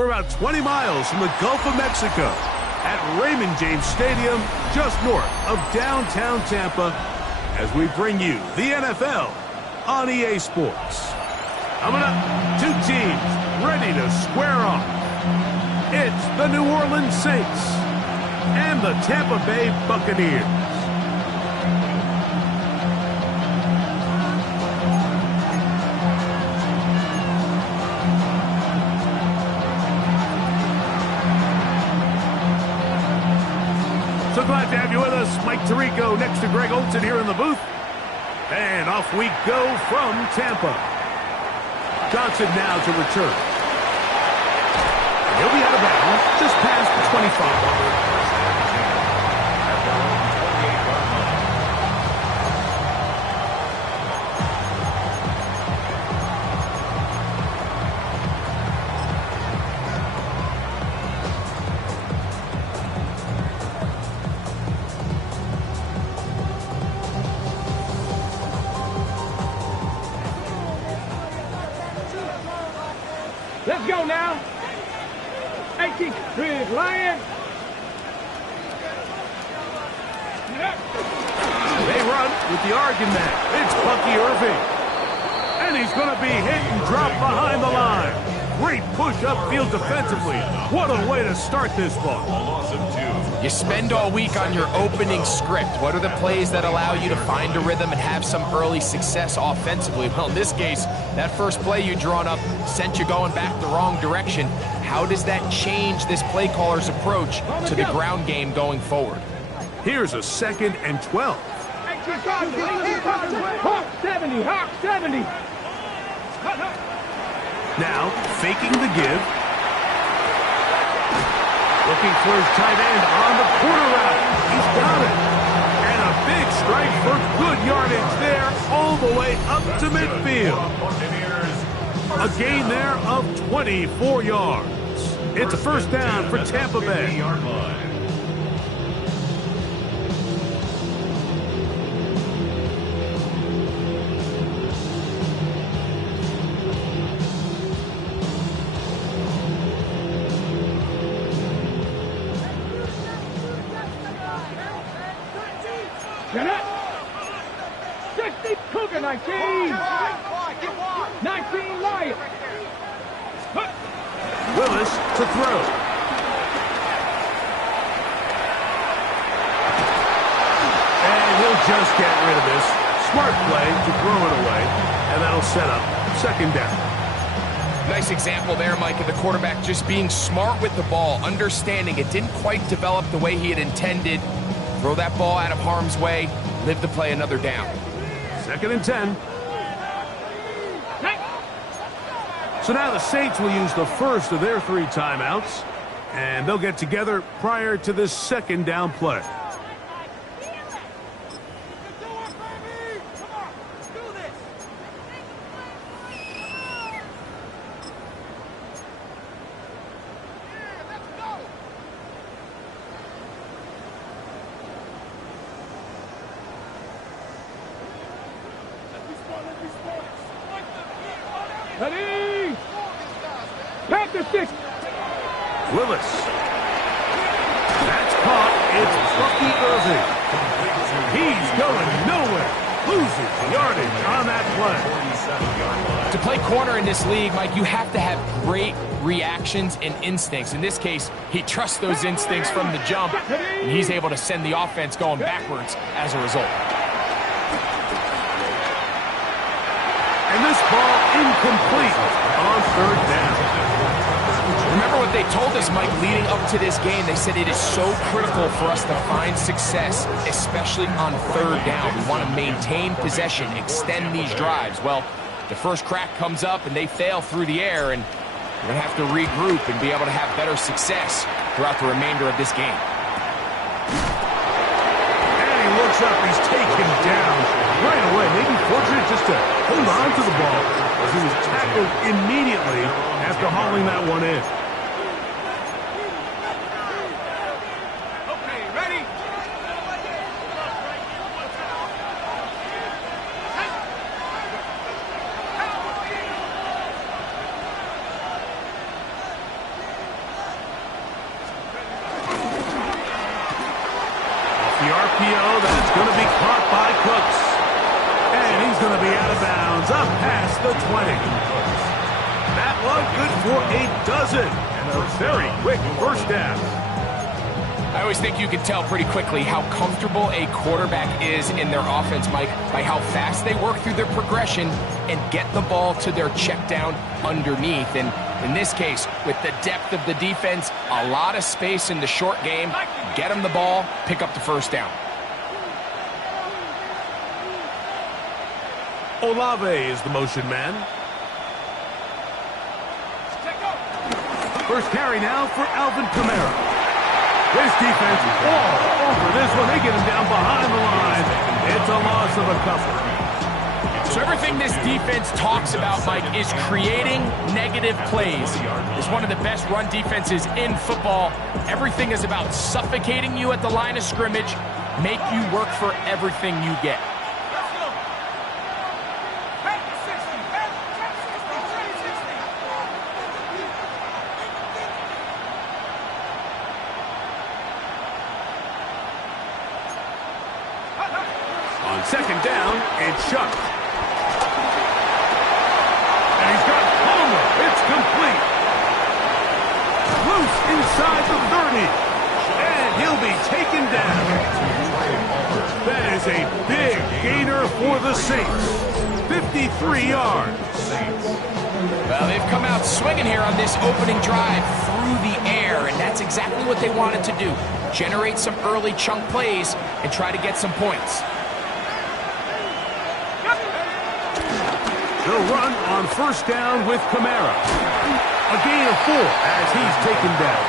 We're about 20 miles from the Gulf of Mexico at Raymond James Stadium, just north of downtown Tampa, as we bring you the NFL on EA Sports. Coming up, two teams ready to square off. It's the New Orleans Saints and the Tampa Bay Buccaneers. So glad to have you with us. Mike Tirico next to Greg Olsen here in the booth. And off we go from Tampa. Johnson now to return. He'll be out of bounds just past the 25. Let's go now. 18, big lion. They run with the Oregon man. It's Bucky Irving. And he's going to be hit and dropped behind the line. Great push upfield defensively. What a way to start this ball. You spend all week on your opening script. What are the plays that allow you to find a rhythm and have some early success offensively? Well, in this case, that first play you drawn up sent you going back the wrong direction. How does that change this play caller's approach to the ground game going forward? Here's a 2nd and 12. Hawk 70, Hawk 70. Now, faking the give. Looking for his tight end on the corner route. He's got it. And a big strike for good yardage there all the way up to midfield. A gain there of 24 yards. It's a first down for Tampa Bay. Get up. 60, Cougar 19. 19, Lion. Willis to throw. And he'll just get rid of this. Smart play to throw it away. And that'll set up 2nd down. Nice example there, Mike, of the quarterback just being smart with the ball, understanding it didn't quite develop the way he had intended. Throw that ball out of harm's way, live to play another down. 2nd and 10. So now the Saints will use the first of their 3 timeouts, and they'll get together prior to this 2nd down play. Ready? Back to 6. Willis. That's caught. It's Bucky Irving. He's going nowhere. Loses yardage on that play. To play corner in this league, Mike, you have to have great reactions and instincts. In this case, he trusts those instincts from the jump, and he's able to send the offense going backwards as a result. And this ball incomplete on 3rd down. Remember what they told us, Mike, leading up to this game. They said it is so critical for us to find success, especially on 3rd down. We want to maintain possession, extend these drives. Well, the first crack comes up and they fail through the air, and we're going to have to regroup and be able to have better success throughout the remainder of this game. And he looks up, he's taken down right away. Maybe fortunate just to hold on to the ball as he was tackled immediately after hauling that one in. Okay, ready? the RPO. That's going to be caught by Cooks. And he's going to be out of bounds up past the 20. That one good for a dozen. And a very quick first down. I always think you can tell pretty quickly how comfortable a quarterback is in their offense, Mike, by how fast they work through their progression and get the ball to their check down underneath. And in this case, with the depth of the defense, a lot of space in the short game, get them the ball, pick up the first down. Olave is the motion man. First carry now for Alvin Kamara. This defense all over this one. They get him down behind the line. It's a loss of a couple. So everything this defense talks about, Mike, is creating negative plays. It's one of the best run defenses in football. Everything is about suffocating you at the line of scrimmage, make you work for everything you get. On second down, it's Shuck. And he's got Palmer. It's complete. Loose inside the 30. And he'll be taken down. That is a big gainer for the Saints. 53 yards. Well, they've come out swinging here on this opening drive through the air, and that's exactly what they wanted to do. Generate some early chunk plays and try to get some points. They'll run on first down with Kamara. A gain of 4 as he's taken down.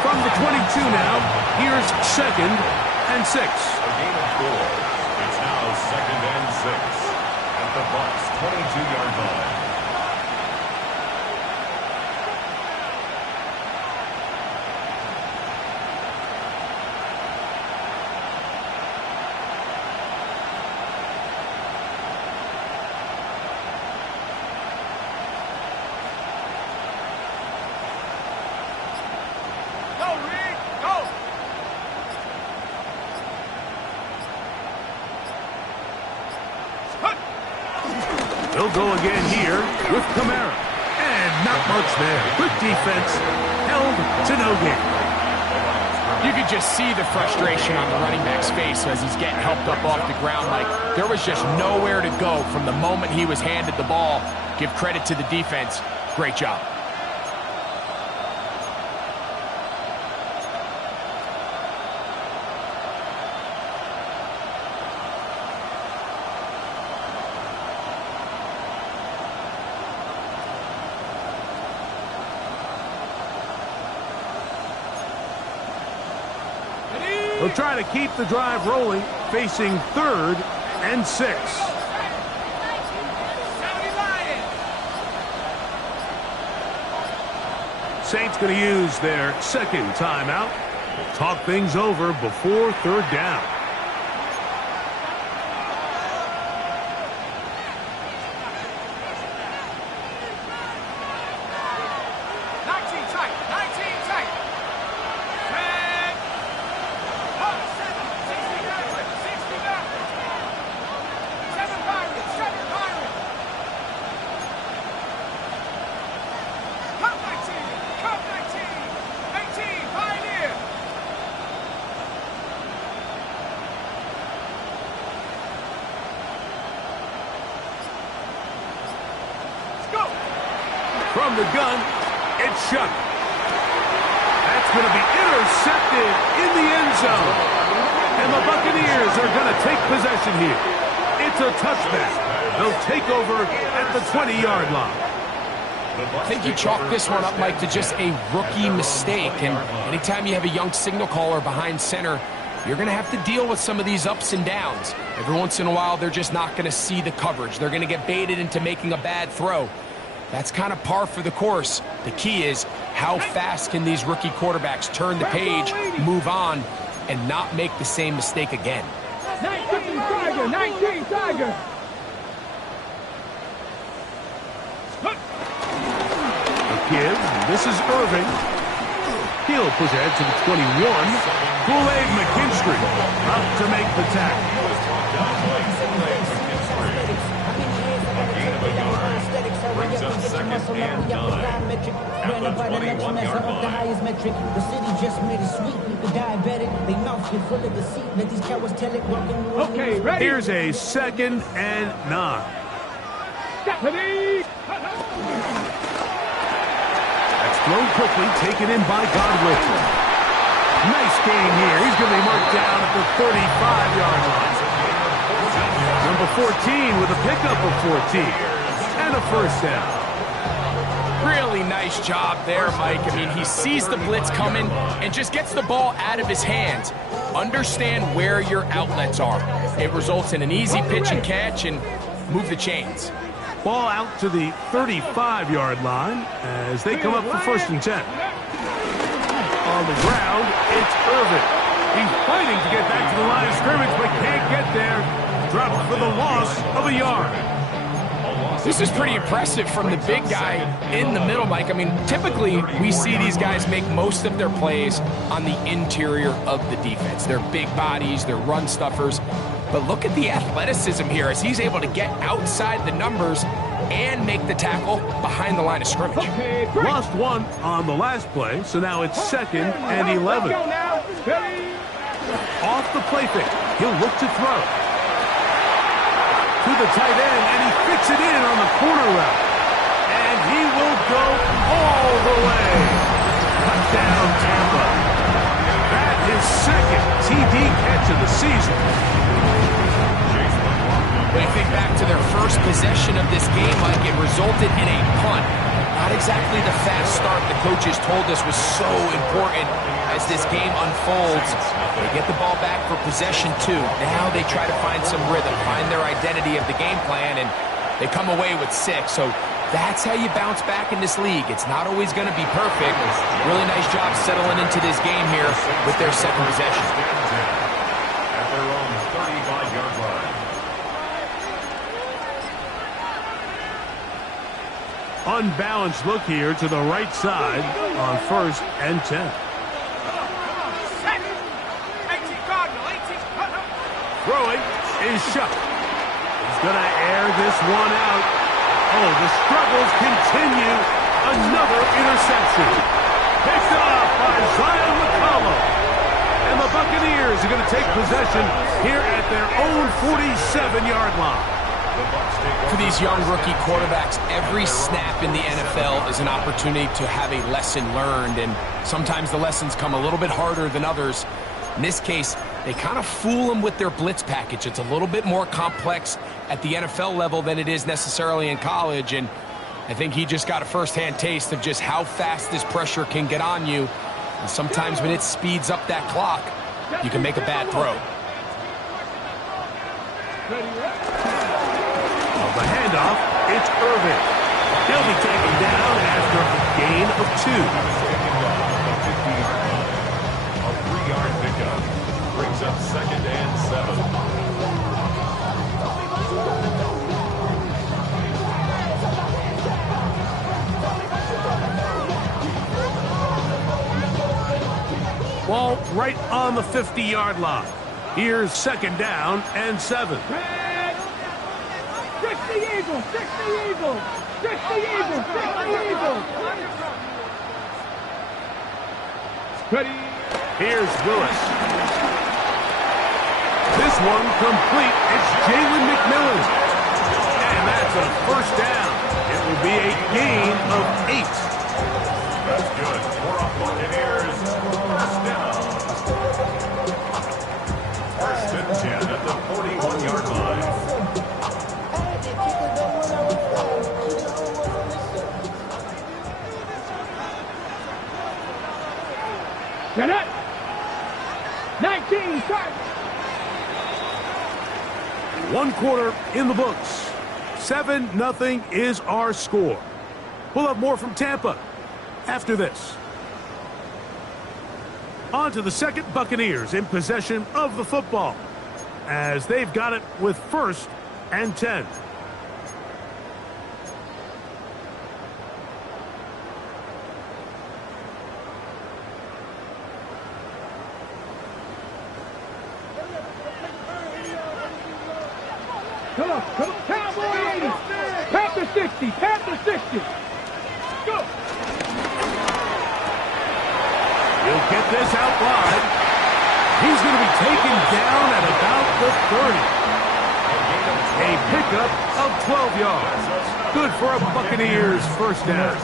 From the 22 now, here's second and 6. A gain of 4. It's now second and 6 at the Bucs' 22-yard line. They'll go again here with Kamara. And not much there. Good defense. Held to no gain. You could just see the frustration on the running back's face as he's getting helped up off the ground. Like, there was just nowhere to go from the moment he was handed the ball. Give credit to the defense. Great job. They'll try to keep the drive rolling, facing third and 6. Saints going to use their second timeout. We'll talk things over before third down. From the gun, it's Shuck. That's going to be intercepted in the end zone. And the Buccaneers are going to take possession here. It's a touchback. They'll take over at the 20-yard line. I think you chalk this one up, Mike, to just a rookie mistake. And anytime you have a young signal caller behind center, you're going to have to deal with some of these ups and downs. Every once in a while, they're just not going to see the coverage. They're going to get baited into making a bad throw. That's kind of par for the course. The key is how fast can these rookie quarterbacks turn the page, move on, and not make the same mistake again. 19 Tiger, 19 Tiger. The kid, this is Irving. He'll push ahead to the 21. Kool-Aid McKinstry McKinstry up to make the tackle. Brings up second and 9 at the 21-yard line. The city just made it sweet. People diabetic. They mouth get full of deceit. Let these cowards tell it. Okay, ready? Here's a 2nd and 9. Ready? That's thrown quickly, taken in by Godwin. Nice game here. He's going to be marked down at the 35-yard line. Number 14 with a pickup of 14. And a first down. Really nice job there, Mike. I mean, he sees the blitz coming and just gets the ball out of his hands. Understand where your outlets are. It results in an easy pitch and catch and move the chains. Ball out to the 35-yard line as they come up for 1st and 10. On the ground, it's Irvin. He's fighting to get back to the line of scrimmage, but can't get there. Dropped for the loss of a yard. This is pretty impressive from the big guy in the middle, Mike. I mean, typically we see these guys make most of their plays on the interior of the defense. They're big bodies, they're run stuffers. But look at the athleticism here as he's able to get outside the numbers and make the tackle behind the line of scrimmage. Okay, Lost one on the last play, so now it's 2nd and 11. Go now. Ready? Off the play fake, he'll look to throw. To the tight end, and he fits it in on the corner route. And he will go all the way. Touchdown, Tampa. That is 2nd TD catch of the season. When you think back to their first possession of this game, Mike, it resulted in a punt. Not exactly the fast start the coaches told us was so important as this game unfolds. They get the ball back for possession 2. Now they try to find some rhythm, find their identity of the game plan, and they come away with 6. So that's how you bounce back in this league. It's not always going to be perfect. Really nice job settling into this game here with their 2nd possession. At their own 35-yard line. Unbalanced look here to the right side on 1st and 10. Throwing is Shuck. He's going to air this one out. Oh, the struggles continue. Another interception. Picked up by Zion McCollum. And the Buccaneers are going to take possession here at their own 47-yard line. For these young rookie quarterbacks, every snap in the NFL is an opportunity to have a lesson learned, and sometimes the lessons come a little bit harder than others. In this case, they kind of fool them with their blitz package. It's a little bit more complex at the NFL level than it is necessarily in college, and I think he just got a first-hand taste of just how fast this pressure can get on you. And sometimes when it speeds up that clock, you can make a bad throw. The handoff, it's Irvin. He'll be taken down after a gain of 2. A 3-yard pickup brings up 2nd and 7. Ball right on the 50-yard line. Here's 2nd down and 7. Stick the eagle! Stick the eagle! Stick the eagle! Stick the eagle! Ready? Here's Willis. This one complete. It's Jalen McMillan. And that's a first down. It will be a gain of 8. That's good. For a Buccaneers first down. 1st and 10 at the 41-yard line. Get it! 19, start! 1 quarter in the books. 7-0 is our score. We'll have more from Tampa after this. On to the 2nd Buccaneers in possession of the football as they've got it with 1st and 10. Come on. Cowboy 80. Panther 60. Panther 60. Go. He'll get this out wide. He's going to be taken down at about the 30. A pickup of 12 yards. Good for a Buccaneers first down.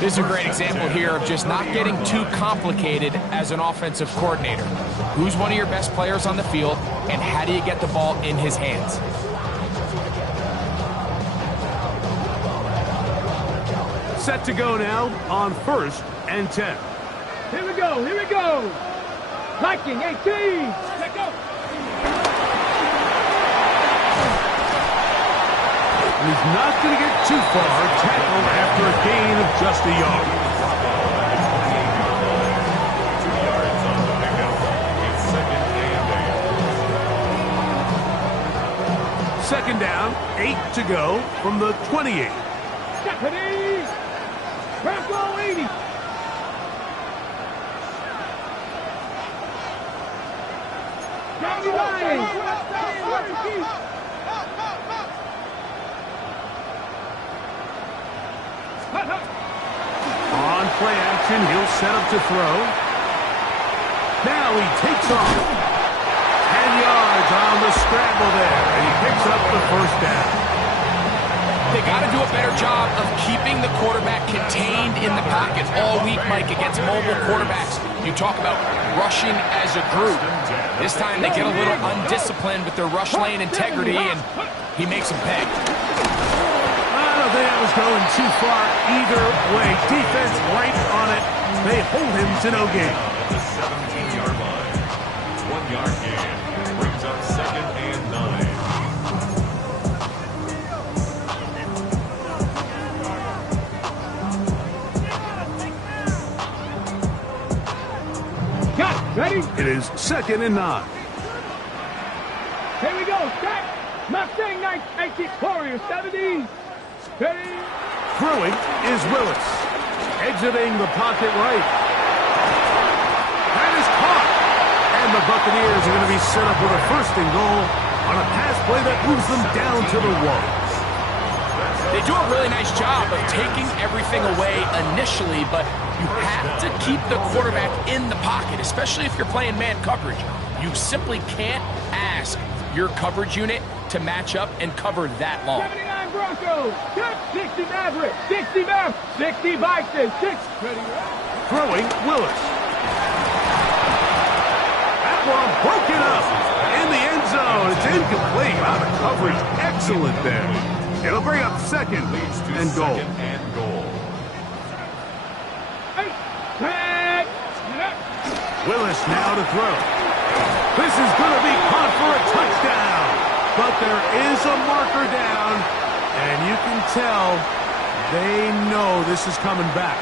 This is a great example here of just not getting too complicated as an offensive coordinator. Who's one of your best players on the field, and how do you get the ball in his hands? Set to go now on 1st and 10. Here we go. Viking 18. Let go. He's not going to get too far. Tackled after a gain of just a yard. 2 yards on the pickup. It's second and 8. 2nd down, 8 to go from the 28. Stephanie. Bravo 80. Johnny Ryan. On play action, he'll set up to throw. Now he takes off. 10 yards on the scramble there, and he picks up the first down. They got to do a better job of keeping the quarterback contained in the pocket all week, Mike, against mobile quarterbacks. You talk about rushing as a group. This time they get a little undisciplined with their rush lane integrity, and he makes them pay. I don't think that was going too far either way. Defense right on it. They hold him to no gain. At the 17-yard line. 1-yard gain. Brings up 2nd and 9. Ready? It is 2nd and 9. Here we go. Set. Mustang 19. Warrior 70. Ready? Throwing is Willis. Exiting the pocket right. That is caught. And the Buccaneers are going to be set up with a 1st and goal on a pass play that moves them down to the 1. They do a really nice job of taking everything away initially, but you have to keep the quarterback in the pocket, especially if you're playing man coverage. You simply can't ask your coverage unit to match up and cover that long. 79 Broncos. 60 Maverick. 60 Maverick. 60 Bison. 6. Ready? Throwing Willis. That one broken up in the end zone. It's incomplete. Out of coverage. Excellent there. It'll bring up 2nd and goal. 2nd and goal. Willis now to throw. This is going to be caught for a touchdown. But there is a marker down, and you can tell they know this is coming back.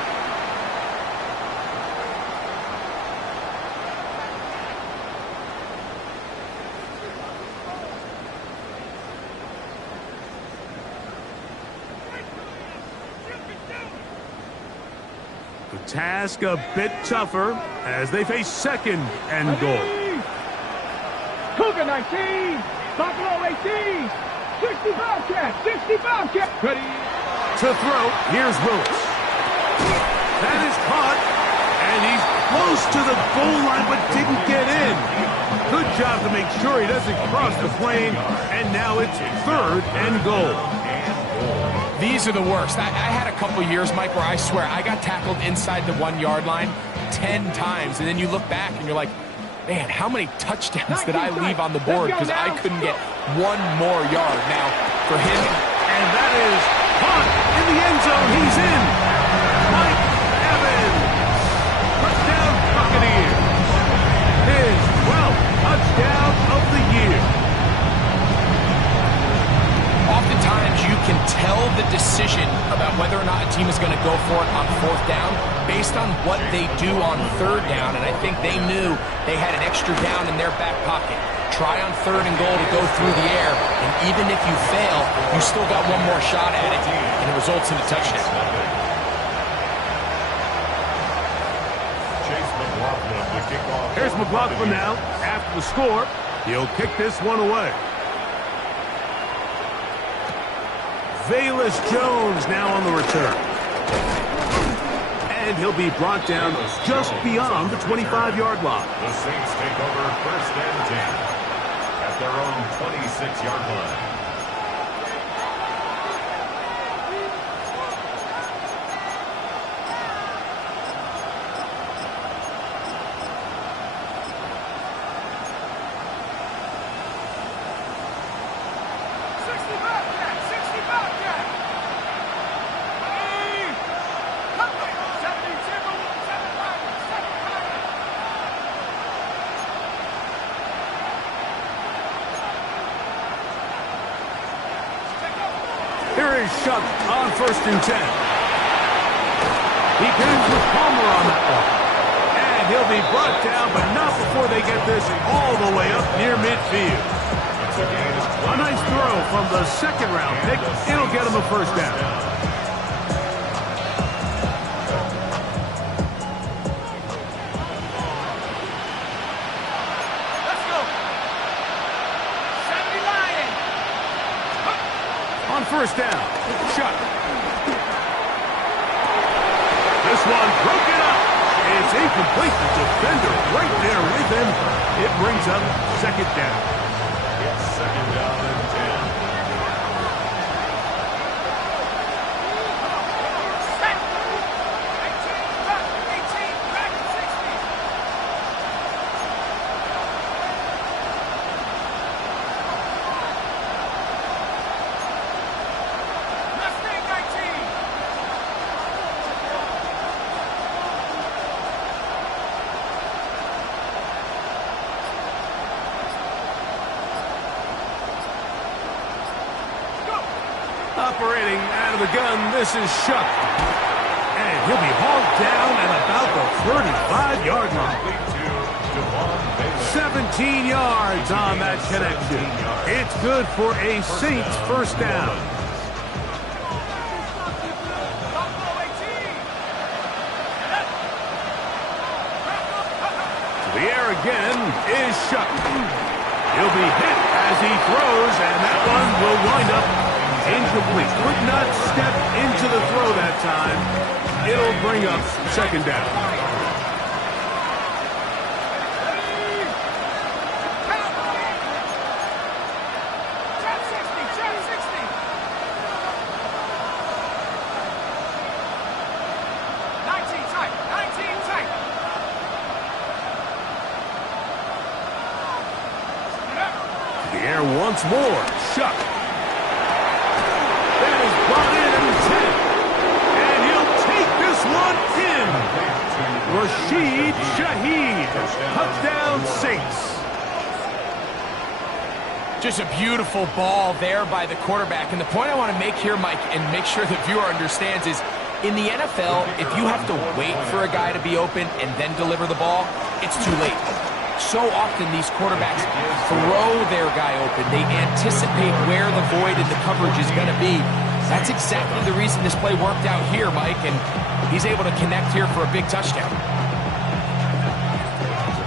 The task a bit tougher as they face 2nd and goal. Cougar 19. Buffalo 18. 60 Bobcat. 60 Bobcat. Ready? To throw, here's Willis. That is caught, and he's close to the goal line but didn't get in. Good job to make sure he doesn't cross the plane, and now it's 3rd and goal. These are the worst. I had a couple years, Mike, where I swear I got tackled inside the 1-yard line 10 times, and then you look back and you're like, man, how many touchdowns did I leave on the board because I couldn't get one more yard. Now, for him, and that is caught in the end zone. He's in. Mike Evans. Touchdown Buccaneers. His 12th touchdown of the year. Oftentimes, you can tell the decision about whether or not a team is going to go for it on 4th down based on what they do on 3rd down, and I think they knew they had an extra down in their back pocket. Try on 3rd and goal to go through the air, and even if you fail, you still got one more shot at it, and it results in a touchdown. Here's McLaughlin now. After the score, he'll kick this one away. Velus Jones now on the return. And he'll be brought down just beyond the 25-yard line. The Saints take over 1st and 10 at their own 26-yard line. Here is Shuck on 1st and 10. He connects with Palmer on that one. And he'll be brought down, but not before they get this all the way up near midfield. A nice throw from the 2nd-round pick. It'll get him a 1st down. On 1st down, Shuck. This one broken up. It's incomplete. The defender right there with him. It brings up 2nd down. It's 2nd down and 10. Operating out of the gun, this is Shuck. And he'll be hauled down at about the 35-yard line. 17 yards on that connection. It's good for a Saints 1st down. To the air again is Shuck. He'll be hit as he throws, and that one will wind up incomplete. Could not step into the throw that time. It'll bring up 2nd down. The air once more. Shuck. That is brought in at 10. And he'll take this one in. Rashid Shaheed. Touchdown Saints. Just a beautiful ball there by the quarterback. And the point I want to make here, Mike, and make sure the viewer understands is, in the NFL, if you have to wait for a guy to be open and then deliver the ball, it's too late. So often these quarterbacks throw their guy open. They anticipate where the void in the coverage is going to be. That's exactly the reason this play worked out here, Mike, and he's able to connect here for a big touchdown.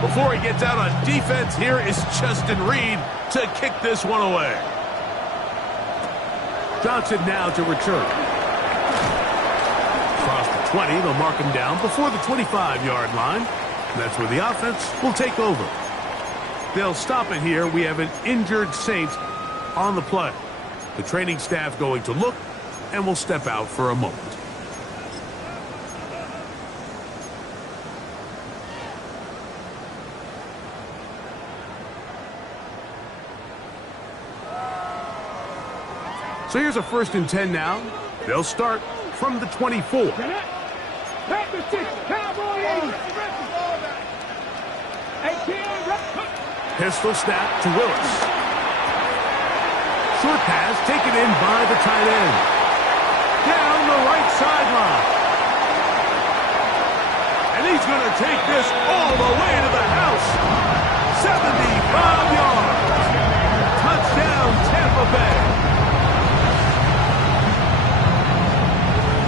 Before he gets out on defense, here is Justin Reed to kick this one away. Johnson now to return. Across the 20, they'll mark him down before the 25-yard line. That's where the offense will take over. They'll stop it here. We have an injured Saint on the play. The training staff going to look, and will step out for a moment. So here's a 1st and 10 now. They'll start from the 24. Pistol snap to Willis. Short pass taken in by the tight end. Down the right sideline. And he's going to take this all the way to the house. 75 yards. Touchdown, Tampa Bay.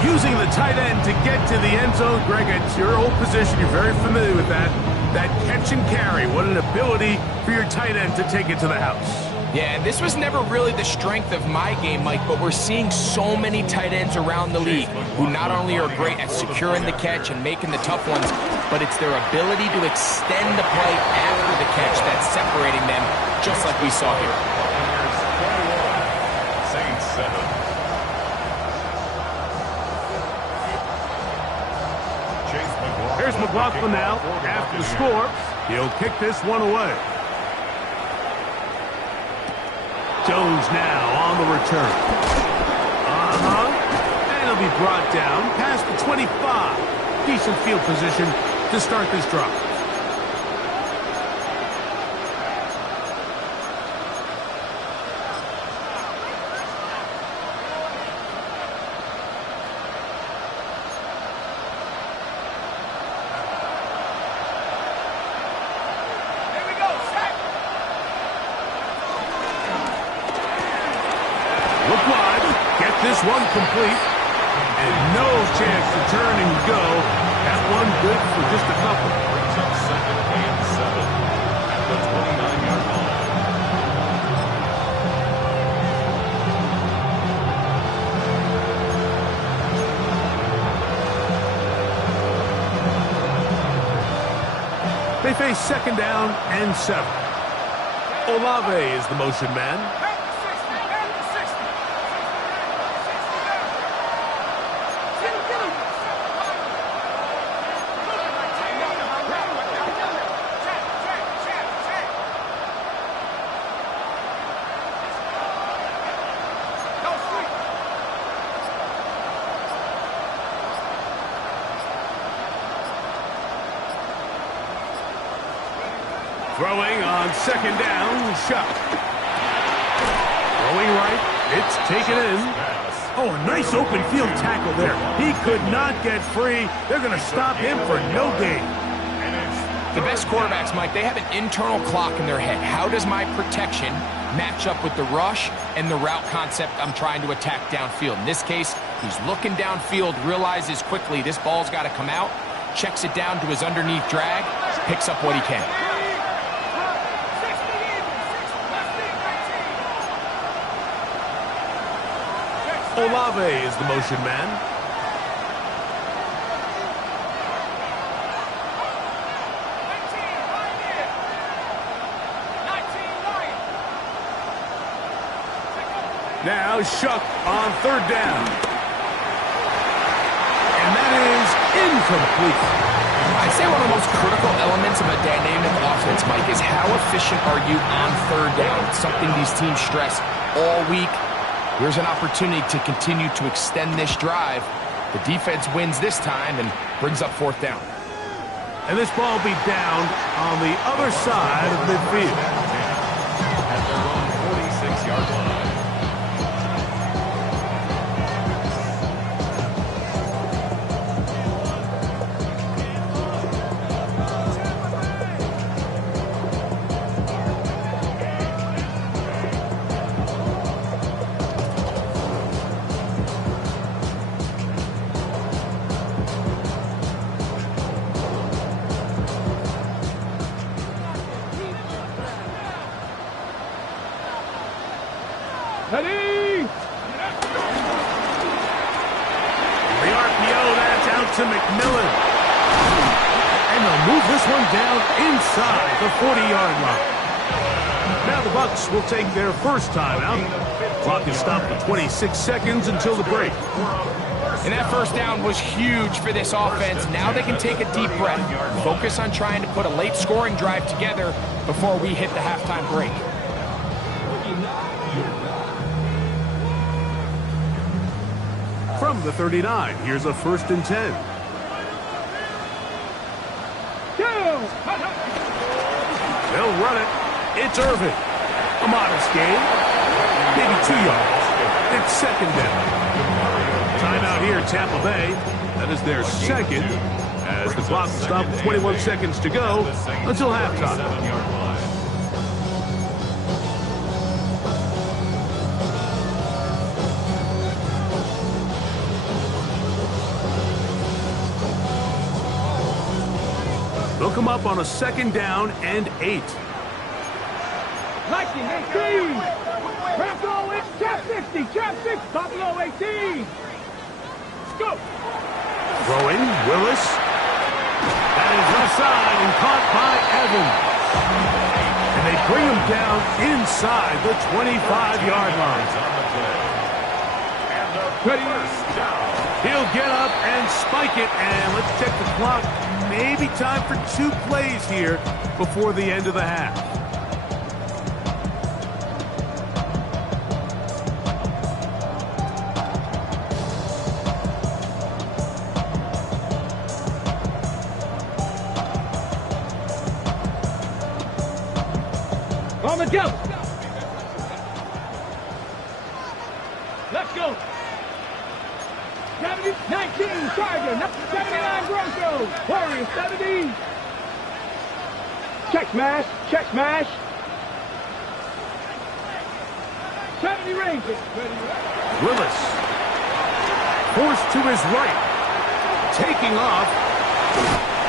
Using the tight end to get to the end zone. Greg, it's your old position. You're very familiar with that. That catch and carry. What an ability for your tight end to take it to the house. Yeah, and this was never really the strength of my game, Mike, but we're seeing so many tight ends around the league who not only are great at securing the catch and making the tough ones, but it's their ability to extend the play after the catch that's separating them, just like we saw here. Saints 7. Here's McLaughlin now. After the score, he'll kick this one away. Jones now on the return. And he'll be brought down past the 25. Decent field position to start this drive. Look wide, get this one complete, and no chance to turn and go. That one good for just a couple. Brings up second and 7 at the 29-yard line. They face second down and 7. Olave is the motion man. Throwing on second down, shot. Throwing right, it's taken in. Oh, a nice open field tackle there. He could not get free. They're going to stop him for no gain. The best quarterbacks, Mike, they have an internal clock in their head. How does my protection match up with the rush and the route concept I'm trying to attack downfield? In this case, he's looking downfield, realizes quickly this ball's got to come out, checks it down to his underneath drag, picks up what he can. Olave is the motion man. Now Shuck on third down. And that is incomplete. I'd say one of the most critical elements of a dynamic offense, Mike, is how efficient are you on third down? It's something these teams stress all week. Here's an opportunity to continue to extend this drive. The defense wins this time and brings up fourth down. And this ball be down on the other side of midfield. At their own 46-yard line. Ready? The RPO, that's out to McMillan. And they'll move this one down inside the 40-yard line. Now the Bucs will take their first timeout. Clock is stopped for 26 seconds until the break. And that first down was huge for this offense. Now they can take a deep breath, focus on trying to put a late scoring drive together before we hit the halftime break. From the 39, here's a 1st and 10. They'll run it. It's Irvin. A modest gain. Maybe 2 yards. It's second down. Timeout here, Tampa Bay. That is their second, as the clock will stop with 21 seconds to go until halftime. They'll come up on a second down and 8. Lightning 18. Buffalo, it's Chap 60. Chap 6. Buffalo 18. Scoop. Throwing, Willis. That is left side and caught by Evans. And they bring him down inside the 25-yard line. He'll get up and spike it, and let's check the clock. Maybe time for 2 plays here before the end of the half. On the jump. Let's go. 70, 19, Charger, 79, Broncos, Warriors, 70. Check smash, check smash. 70 Rangers. Willis. Forced to his right. Taking off.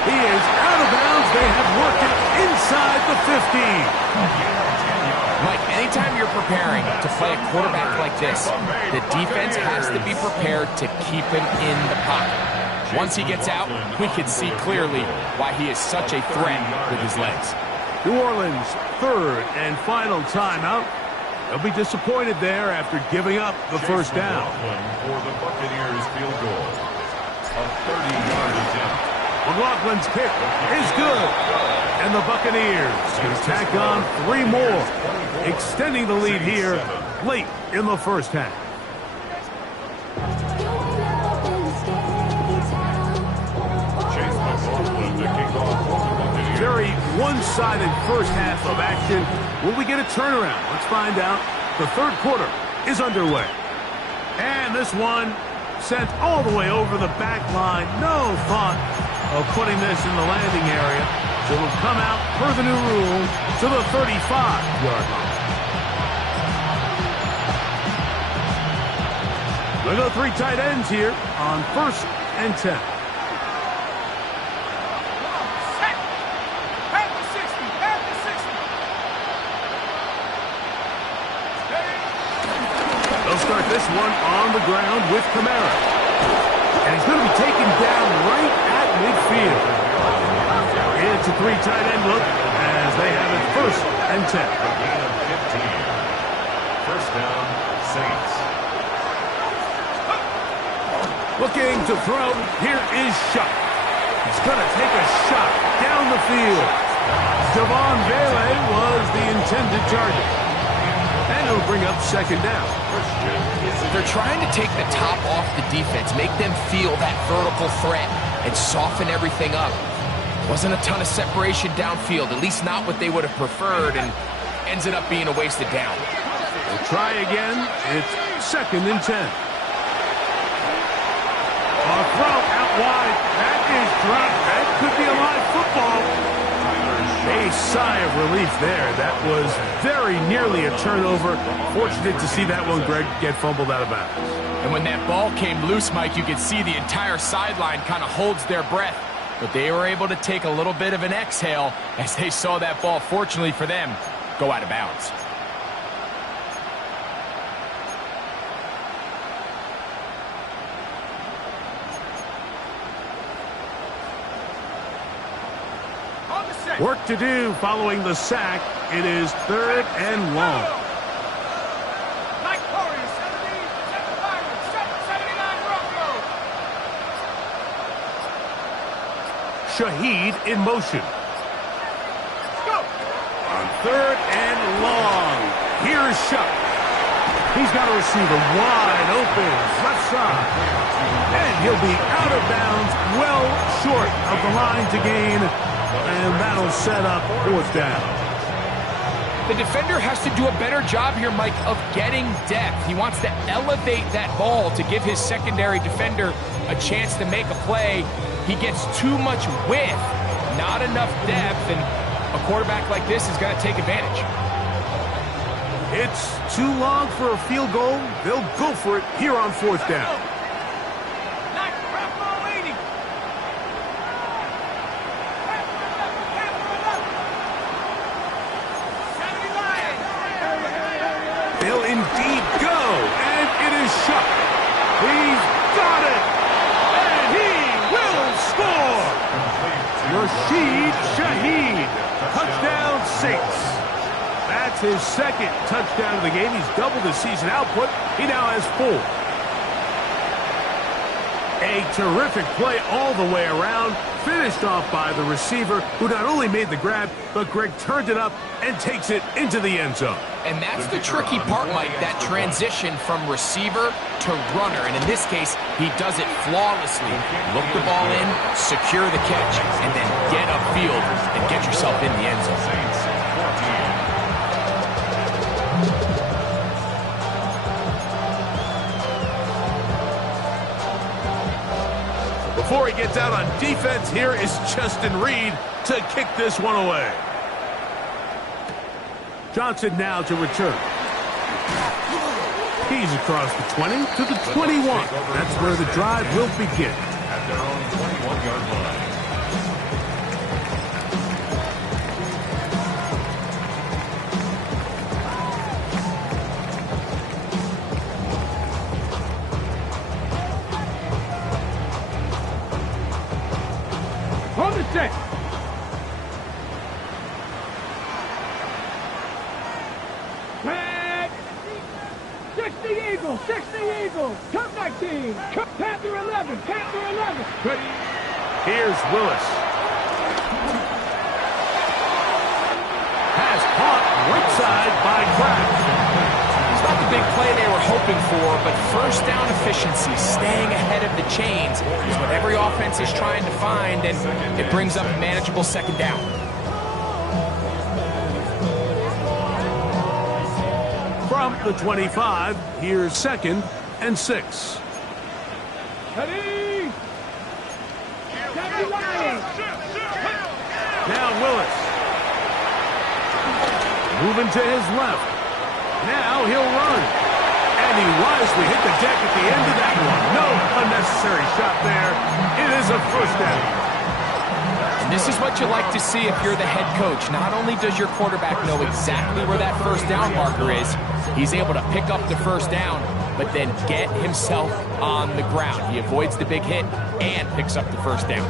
He is out of bounds. They have worked it inside the 15. Mike, anytime you're preparing to play a quarterback like this, the defense has to be prepared to keep him in the pocket. Once he gets out, we can see clearly why he is such a threat with his legs. New Orleans' 3rd and final timeout. They'll be disappointed there after giving up the first down. For the Buccaneers field goal. A 30-yard attempt. McLaughlin's kick is good. And the Buccaneers can tack on 3 more, extending the lead here late in the first half. Chase McLaughlin to kick off for the Buccaneers. Very one-sided first half of action. Will we get a turnaround? Let's find out. The 3rd quarter is underway. And this one sent all the way over the back line. No thought of putting this in the landing area. So it'll come out per the new rule to the 35-yard line. We'll go 3 tight ends here on 1st and 10. They'll start this one on the ground with Kamara. And he's going to be taken down right at midfield. It's a 3 tight end look as they have it 1st and 10. A gain of 15. First down, Saints. Looking to throw. Here is Shuck. He's going to take a shot down the field. Javon Bailey was the intended target. And it'll bring up 2nd down. They're trying to take the top off the defense, make them feel that vertical threat, and soften everything up. Wasn't a ton of separation downfield, at least not what they would have preferred, and ends it up being a wasted down. We'll try again. It's 2nd and 10. A throw out wide. That is dropped. That could be a live football. A sigh of relief there. That was very nearly a turnover. Fortunate to see that one, Greg, get fumbled out of bounds. And when that ball came loose, Mike, you could see the entire sideline kind of holds their breath. But they were able to take a little bit of an exhale as they saw that ball, fortunately for them, go out of bounds. Work to do following the sack. It is 3rd and long. Shaheed in motion. On 3rd and long. Here's Shuck. He's got a receiver wide open, left side. And he'll be out of bounds, well short of the line to gain. And that'll set up 4th down. The defender has to do a better job here, Mike, of getting depth. He wants to elevate that ball to give his secondary defender a chance to make a play. He gets too much width, not enough depth, and a quarterback like this is going to take advantage. It's too long for a field goal. They'll go for it here on 4th down. shot. He's got it. And he will score. Rashid Shaheed. Touchdown Saints. That's his second touchdown of the game. He's doubled his season output. He now has 4. A terrific play all the way around. Finished off by the receiver, who not only made the grab, but Greg turned it up and takes it into the end zone. And that's the tricky part, Mike, that transition from receiver to runner. And in this case, he does it flawlessly. Look the ball in, secure the catch, and then get upfield and get yourself in the end zone. Before he gets out on defense, here is Justin Reed to kick this one away. Johnson now to return. He's across the 20 to the 21. That's where the drive will begin. At their own 21-yard line. On the set. Back. 60 Eagles, 60 Eagles. Come back team. Panther 11, Panther 11. Ready. Here's Willis. Pass caught right side by Kraft. It's not the big play they were hoping for, but first down efficiency, staying ahead of the chains, is what every offense is trying to find, and it brings up a manageable second down. From the 25, here's 2nd and 6. Ready. Jackie Wyatt. Now Willis. Moving to his left. Now he'll run. And he wisely hit the deck at the end of that one. No unnecessary shot there. It is a first down. And this is what you like to see if you're the head coach. Not only does your quarterback know exactly where that first down marker is, he's able to pick up the first down, but then get himself on the ground. He avoids the big hit and picks up the first down.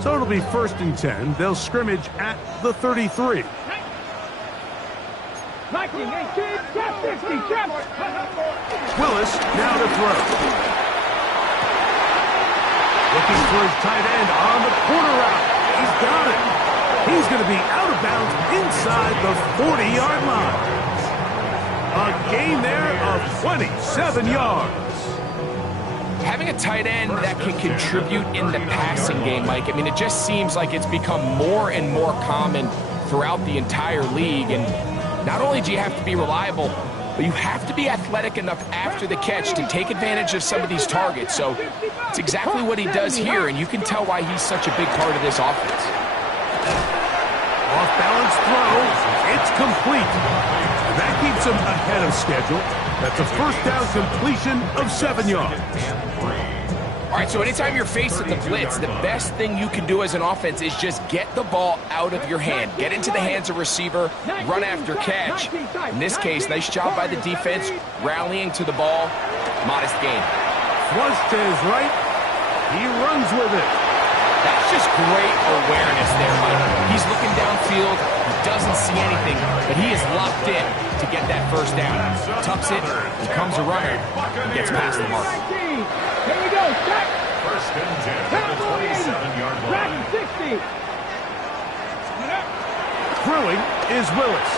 So it'll be 1st and 10. They'll scrimmage at the 33. Viking 18, Cap 60, Cap. Willis now to throw. Looking for his tight end on the corner route. He's got it. He's going to be out of bounds inside the 40-yard line. A gain there of 27 yards. Having a tight end that can contribute in the passing game, Mike, I mean, it just seems like it's become more and more common throughout the entire league. And not only do you have to be reliable, but you have to be athletic enough after the catch to take advantage of some of these targets. So it's exactly what he does here, and you can tell why he's such a big part of this offense. Off-balance throw. It's complete. And that keeps him ahead of schedule. That's a first down completion of 7 yards. All right, so anytime you're faced with the blitz, the best thing you can do as an offense is just get the ball out of your hand. Get into the hands of receiver, run after catch. In this case, nice job by the defense, rallying to the ball. Modest gain. Flush to his right. He runs with it. That's just great awareness there, Mike. He's looking downfield. He doesn't see anything, but he is locked in to get that first down. Tucks it, becomes a runner, and gets past the mark. Here we go, check. 1st and 10 at the 27-yard line. 60. Throwing is Willis.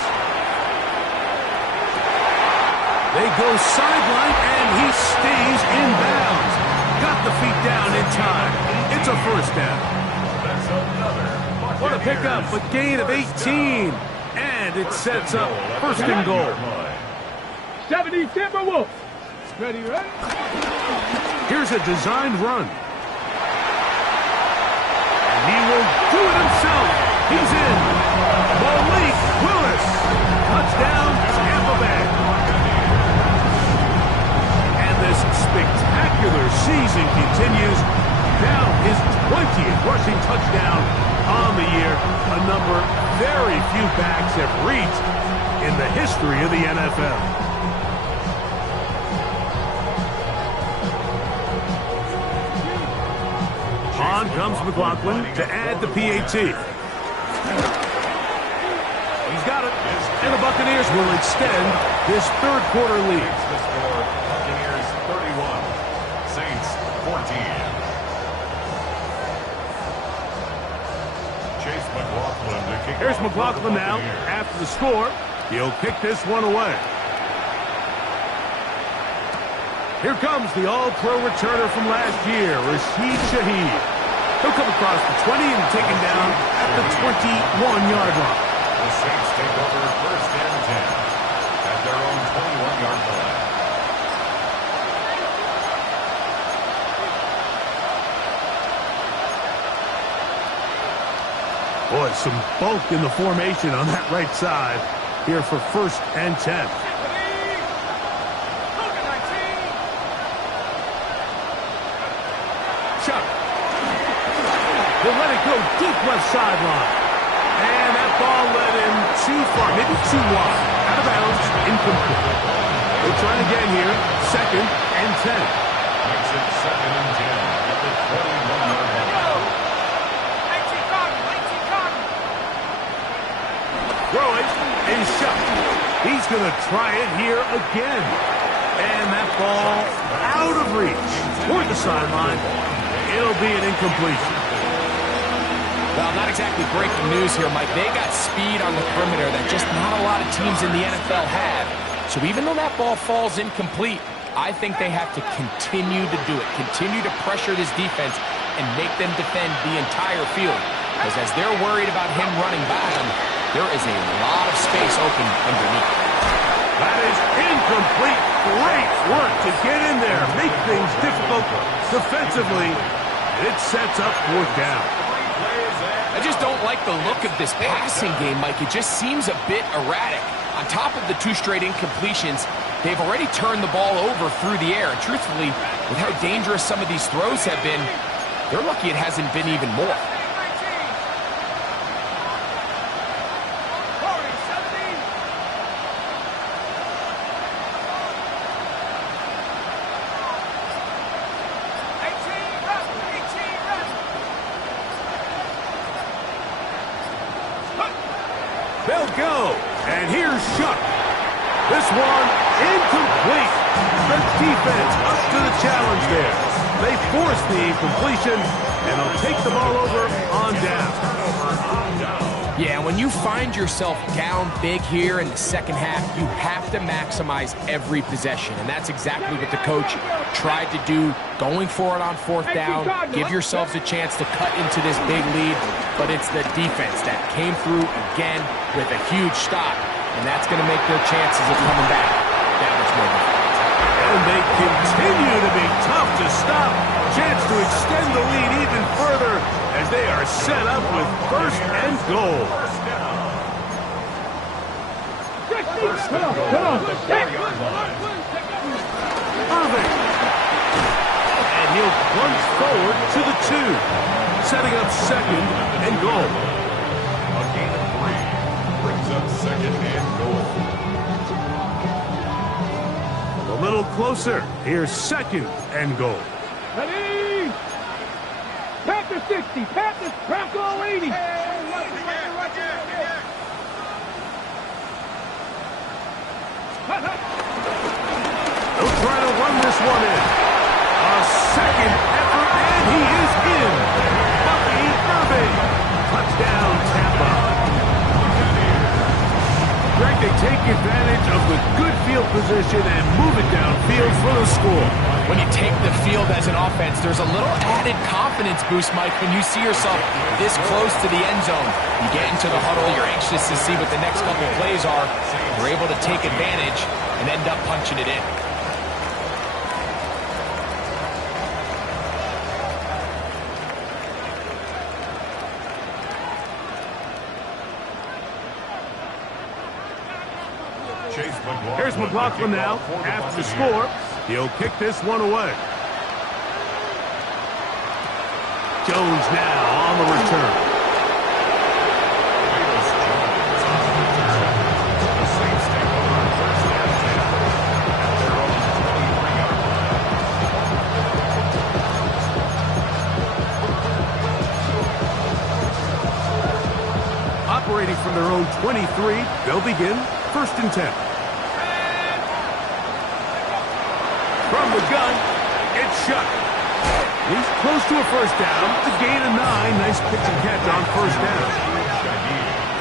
They go sideline, and he stays in bounds. Got the feet down in time. It's a first down. That's another What a pickup, a gain of 18. And it sets up 1st and goal. 70 Timberwolves. Ready, ready? Here's a designed run. And he will do it himself. He's in. Malik Willis. Touchdown, Tampa Bay. And this spectacular season continues. Now his 20th rushing touchdown on the year. A number very few backs have reached in the history of the NFL. On comes McLaughlin to add the PAT. He's got it. And the Buccaneers will extend this third quarter lead. The score, Buccaneers 31, Saints 14. Chase McLaughlin to kick Here's off McLaughlin for the now Buccaneers. after the score. He'll kick this one away. Here comes the all-pro returner from last year, Rashid Shaheed. He'll come across the 20 and take him down at the 21-yard line. The Saints take over first and 10 at their own 21-yard line. Boy, some bulk in the formation on that right side here for first and 10. Chuck. He'll let it go deep left sideline. And that ball led him too far, maybe too wide. Out of bounds, incomplete. They'll try again here, second and 10. Makes it second and 10 at the 21-yard line. Throwing is shot. He's going to try it here again. And that ball out of reach toward the sideline. It'll be an incompletion. Well, not exactly breaking news here, Mike. They got speed on the perimeter that just not a lot of teams in the NFL have. So even though that ball falls incomplete, I think they have to continue to do it. Continue to pressure this defense and make them defend the entire field. Because as they're worried about him running by them, there is a lot of space open underneath. That is incomplete. Great work to get in there. Make things difficult defensively. It sets up fourth down. I just don't like the look of this passing game, Mike. It just seems a bit erratic. On top of the two straight incompletions, they've already turned the ball over through the air. And truthfully, with how dangerous some of these throws have been, they're lucky it hasn't been even more. They'll go. And here's Shuck. This one incomplete. The defense up to the challenge there. They force the incompletion, and they'll take the ball over on down. Yeah, when you find yourself down big here in the second half, you have to maximize every possession. And that's exactly what the coach tried to do, going for it on fourth down. Give yourselves a chance to cut into this big lead. But it's the defense that came through again with a huge stop. And that's going to make their chances of coming back that much more difficult. And they continue to be tough to stop. Chance to extend the lead even further as they are set up with first and goal. Irving. And he'll plunge forward to the 2, setting up second and goal. A gain of 3 brings up second and goal. A little closer. Here's second and goal. Ready? Panther 60. Panther 80. They'll try to run this one in. A second effort, and he is in. Bucky Irving. Touchdown, Tampa. Greg, they take advantage of the good field position and move it downfield for the score. When you take the field as an offense, there's a little added confidence boost, Mike, when you see yourself this close to the end zone. You get into the huddle, you're anxious to see what the next couple plays are. You're able to take advantage and end up punching it in. Here's McLaughlin now after the score. He'll kick this one away. Jones now on the return. own 23. They'll begin 1st and 10. From the gun, it's shut. He's close to a first down. The gain of 9. Nice pitch and catch on first down.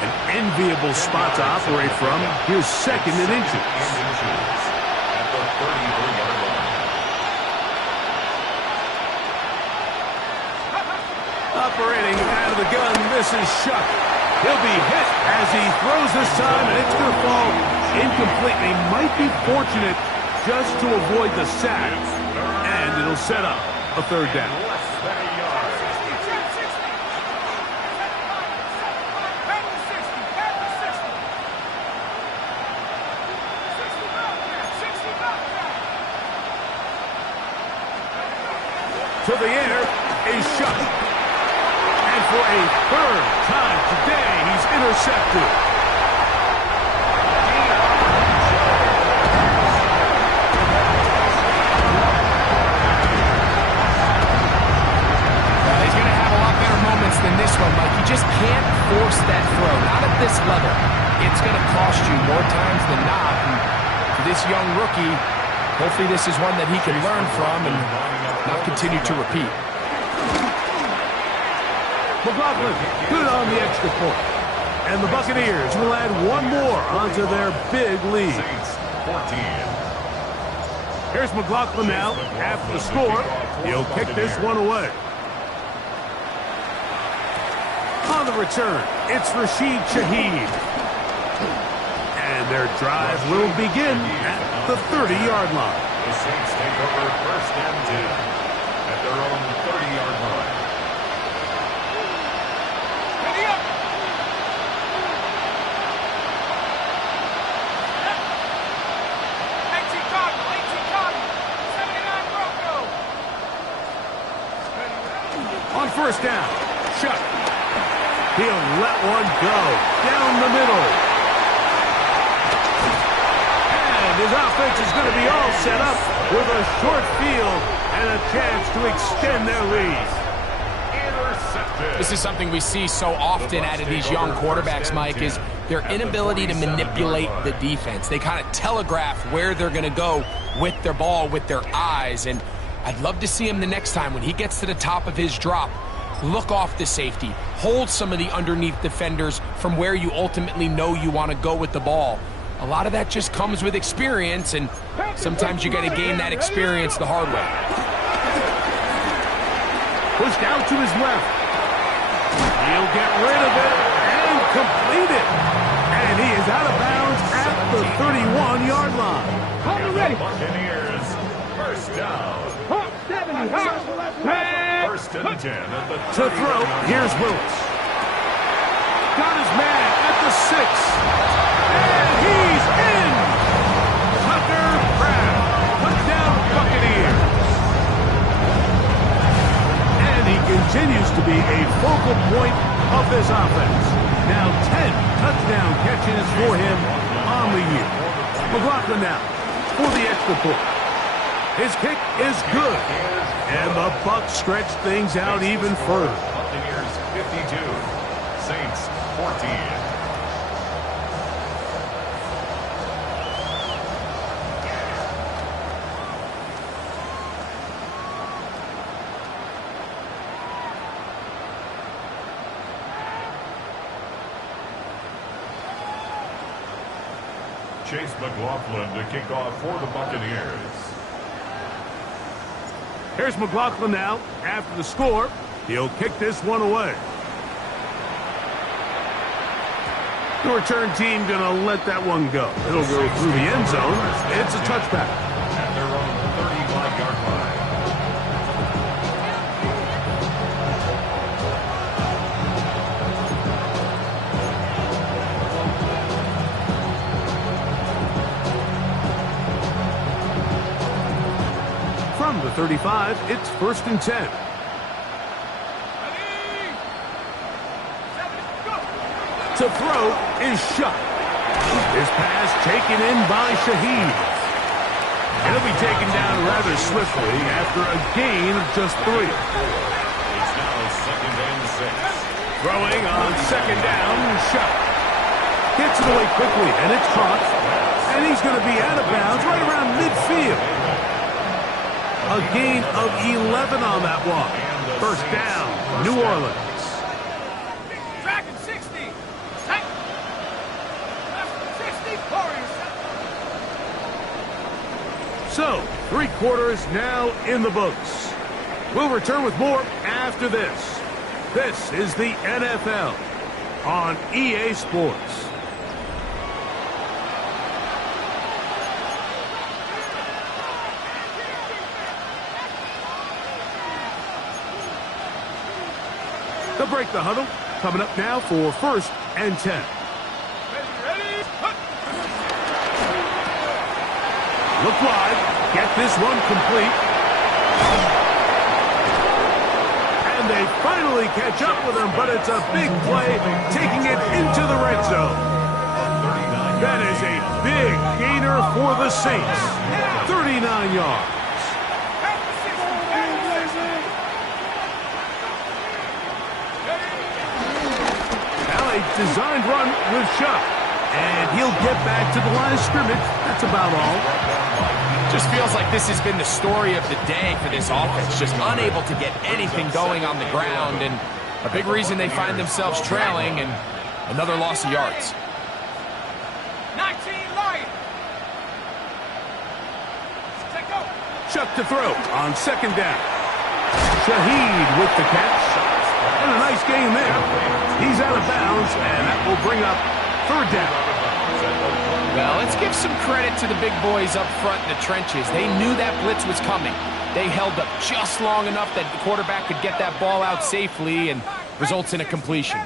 An enviable spot to operate from. Here's 2nd and inches. At the 33-yard line. Operating out of the gun, this is shut. He'll be hit as he throws this time, and it's going to fall incompletely. Might be fortunate just to avoid the sack, and it'll set up a 3rd down. Less than a yard. To the air, is shut. And for a 3rd time today, he's intercepted. Than this one, Mike. You just can't force that throw. Not at this level. It's going to cost you more times than not. And for this young rookie, hopefully this is one that he can learn from and not continue to repeat. McLaughlin, good on the extra point. And the Buccaneers will add one more onto their big lead. Saints 14. Here's McLaughlin now. After the score, he'll kick this one away. On the return, it's Rashid Shaheed. And their drive will begin at the 30-yard line. The Saints take over 1st and 10 at their own 30-yard line. Ready up! 18 Cardinal, 79 Bronco. On 1st down, shut. He'll let one go down the middle. And his offense is going to be all set up with a short field and a chance to extend their lead. Intercepted. This is something we see so often out of these young quarterbacks, Mike, is their inability to manipulate the defense. They kind of telegraph where they're going to go with their ball, with their eyes. And I'd love to see him the next time when he gets to the top of his drop. Look off the safety. Hold some of the underneath defenders from where you ultimately know you want to go with the ball. A lot of that just comes with experience, and sometimes you got to gain that experience the hard way. Pushed out to his left. He'll get rid of it and complete it. And he is out of bounds at the 31-yard line. Hold it ready. Buccaneers 1st down. Hawk 70. Hawk. 1st and 10 at the To throw, here's Willis. Got his man at the 6. And he's in! Tucker Pratt. Touchdown Buccaneers. And he continues to be a focal point of this offense. Now 10 touchdown catches for him on the year. McLaughlin now for the extra point. His kick is good. And the Bucs stretch things out even further. Buccaneers 52, Saints 14. Chase McLaughlin to kick off for the Buccaneers. Here's McLaughlin now. After the score, he'll kick this one away. The return team going to let that one go. It'll go through the end zone. It's a touchback. At their own 35-yard line. From the 35, it's 1st and 10. To throw is shut. His pass taken in by Shaheed. He'll be taken down rather swiftly after a gain of just 3. It's now 2nd and 6. Throwing on 2nd down, shut. Gets it away quickly, and it's caught. And he's going to be out of bounds right around midfield. A gain of 11 on that one. First down, New Orleans. Dragon 60. Tight. 60. Warriors. So, 3 quarters now in the books. We'll return with more after this. This is the NFL on EA Sports. They'll break the huddle. Coming up now for 1st and 10. Ready. Look wide. Get this one complete. And they finally catch up with him, but it's a big play, taking it into the red zone. That is a big gainer for the Saints. 39 yards. Now a designed run with Shuck. And he'll get back to the line of scrimmage. That's about all. Just feels like this has been the story of the day for this offense. Just unable to get anything going on the ground, and a big reason they find themselves trailing, and another loss of yards. 19 Lion. Check go. Shuck to throw on 2nd down. Shaheed with the catch. And a nice game there. He's out of bounds, and that will bring up 3rd down. Well, let's give some credit to the big boys up front in the trenches. They knew that blitz was coming. They held up just long enough that the quarterback could get that ball out safely, and results in a completion.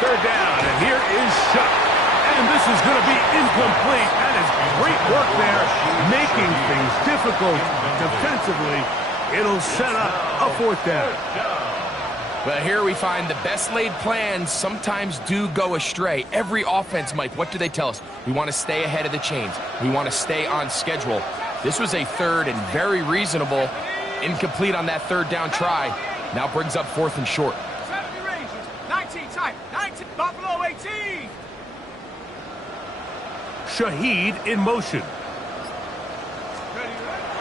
3rd down, and here is Shuck. And this is going to be incomplete. That is great work there, making things difficult defensively. It'll set up a 4th down. Well, here we find the best laid plans sometimes do go astray. Every offense, Mike, what do they tell us? We want to stay ahead of the chains. We want to stay on schedule. This was a 3rd and very reasonable. Incomplete on that 3rd down try. Now brings up 4th and short. 70 Rangers. 19 tight. 19 Buffalo 18. Shaheed in motion.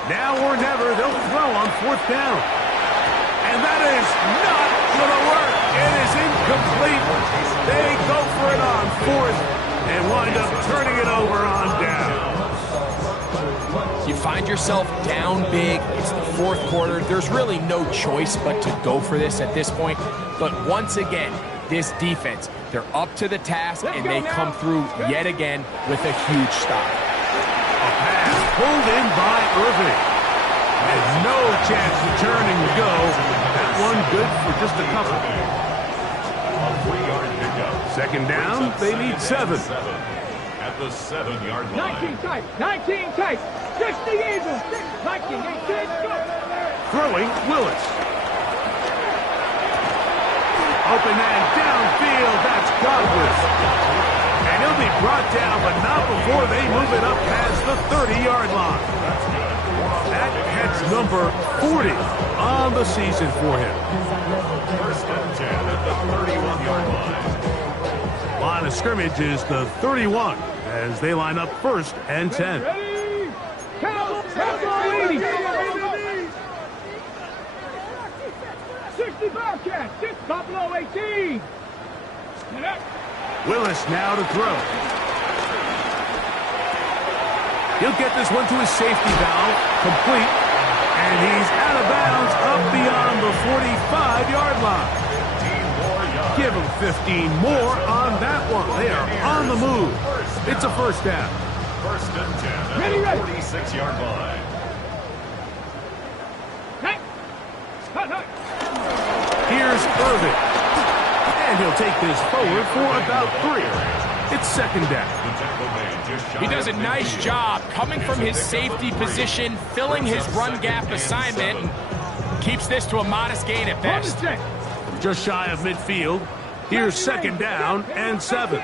Now or never, they'll throw on 4th down. And that is not going to work. It is incomplete. They go for it on 4th and wind up turning it over on down. You find yourself down big. It's the 4th quarter. There's really no choice but to go for this at this point. But once again, this defense, they're up to the task, and they come through yet again with a huge stop. A pass pulled in by Irving. And no chance to turn and go. That one good for just a couple. A 3-yard pickup. 2nd down, they need 7. At the 7-yard line. 19 tight. 19 tight. 60 Eagles. 19, 18, go. Throwing, Willis. Open man downfield, that's Godwin. And he'll be brought down, but not before they move it up past the 30-yard line. That heads number 40 on the season for him. 1st and 10 at the 31-yard line. Line of scrimmage is the 31 as they line up 1st and 10. Ready? Count. 60 Bobcats. 6 Buffalo 18. Willis now to throw. He'll get this one to his safety valve, complete, and he's out of bounds up beyond the 45-yard line. Give him 15 more on that one. They are on the move. It's a 1st down. 1st and 10 at Ready, the ready. 46-yard line. Here's Irving. And he'll take this forward for about 3. It's 2nd down. He does a nice job coming from his safety position, filling his run gap assignment, and keeps this to a modest gain at best. Just shy of midfield. Here's 2nd down and 7.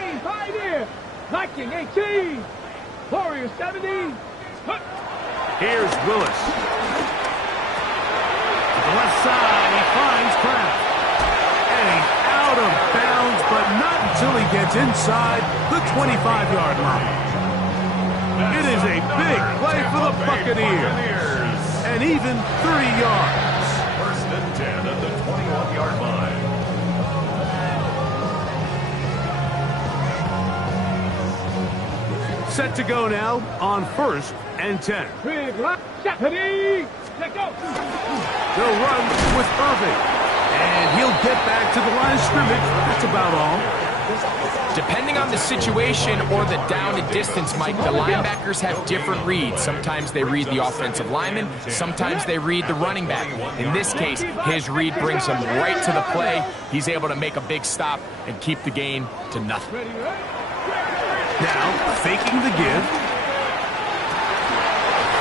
Viking 18. Warriors 70. Here's Willis. To the left side, he finds Kraft. until he gets inside the 25-yard line. It is a big play for the Buccaneers. And even 30 yards. First and 10 at the 21-yard line. Set to go now on 1st and 10. Big line. Ready. Let go. They'll run with Irving. And he'll get back to the line of scrimmage. That's about all. Depending on the situation or the down and distance, Mike, the linebackers have different reads. Sometimes they read the offensive lineman. Sometimes they read the running back. In this case, his read brings him right to the play. He's able to make a big stop and keep the gain to nothing. Now, faking the give.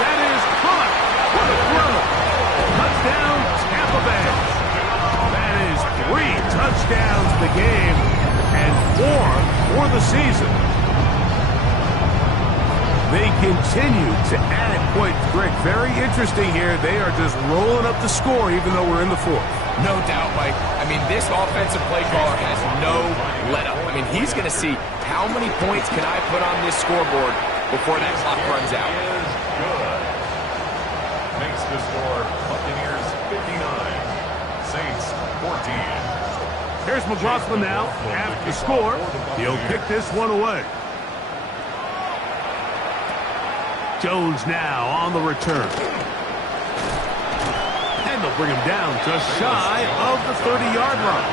That is caught. What a throw. Touchdown, Tampa Bay. That is 3 touchdowns the game. And 4 for the season. They continue to add points. Greg, very interesting here. They are just rolling up the score even though we're in the 4th. No doubt, Mike. I mean, this offensive play caller has no let-up. I mean, he's going to see how many points can I put on this scoreboard before that clock runs out. Is good. Makes the score Buccaneers 59, Saints 14. Here's McLaughlin now. After the score, he'll kick this one away. Jones now on the return. And they'll bring him down just shy of the 30-yard line.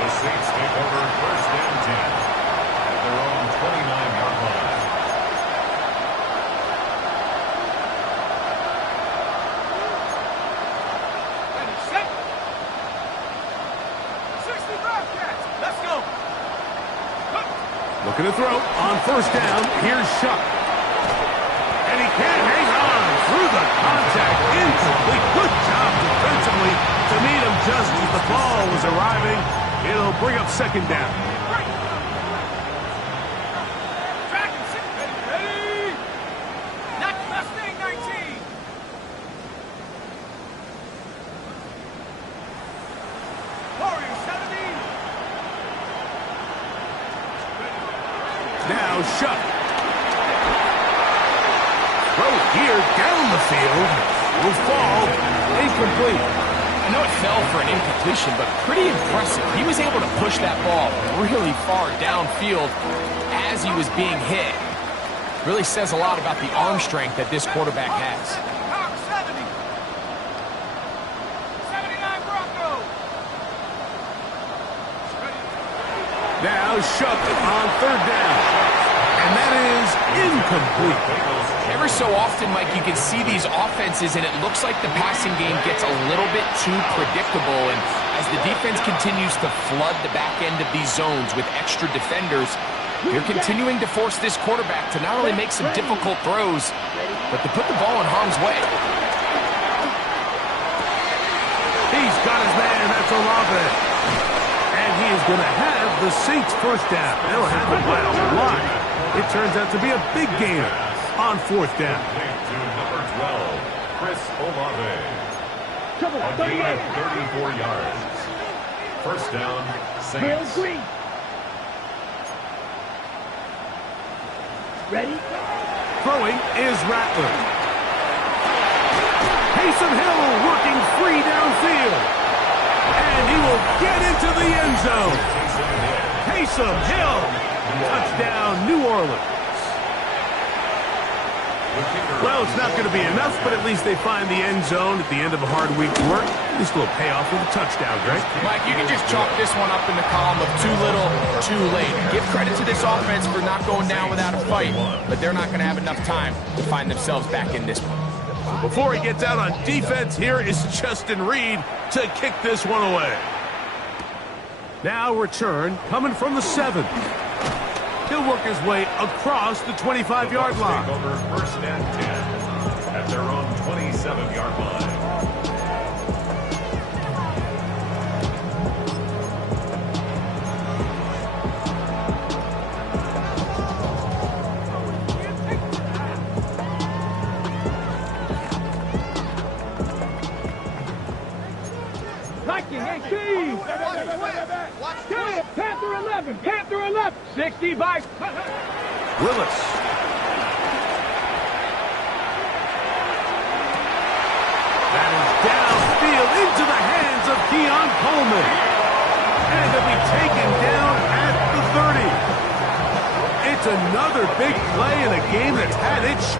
The Saints take over first and 10 at their own 29-yard line. Looking to throw on 1st down. Here's Shuck. And he can't hang on through the contact. Incomplete. Good job defensively to meet him just as the ball was arriving. It'll bring up 2nd down. Ready. Not Mustang 19. Warriors 70. Now Shuck. Throw here down the field. Will fall. Incomplete. I know it fell for an incompletion, but pretty impressive. He was able to push that ball really far downfield as he was being hit. Really says a lot about the arm strength that this quarterback has. Power 70. 79 Broncos. Now Shuck on 3rd down. And that is incomplete. Every so often, Mike, you can see these offenses, and it looks like the passing game gets a little bit too predictable. And as the defense continues to flood the back end of these zones with extra defenders, they're continuing to force this quarterback to not only make some difficult throws, but to put the ball in harm's way. He's got his man. That's Olave. And he is going to have the Saints 1st down. They'll have it by a lot. It turns out to be a big gainer on 4th down. To number 12, Chris Olave. A gain of 34 yards. 1st down, Saints. Ready? Throwing is Rattler. Taysom Hill working free downfield. And he will get into the end zone. Taysom Hill. Touchdown, New Orleans. Well, it's not going to be enough, but at least they find the end zone at the end of a hard week's work. Just a little payoff with a touchdown, Greg. Mike, you can just chalk this one up in the column of too little, too late. Give credit to this offense for not going down without a fight, but they're not going to have enough time to find themselves back in this one. Before he gets out on defense, here is Justin Reed to kick this one away. Now return coming from the 7th. He'll work his way across the 25-yard line. Take over 1st and 10 at their own 27-yard line. Viking 18. Panther 11. Panther 11. Left, 65. Willis. That is downfield into the hands of Keon Coleman. And he'll be taken down at the 30. It's another big play in a game that's had its...